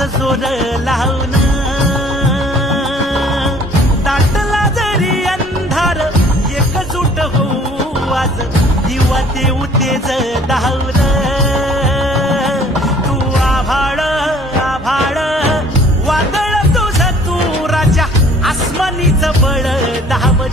जोर लावून दाटला जरी अंधार एकजूट होऊ आज दिवा देऊ तेज दावर तू आभाळ आभाळ वादळ तुझ तू राजा आसमानीच बळ धाव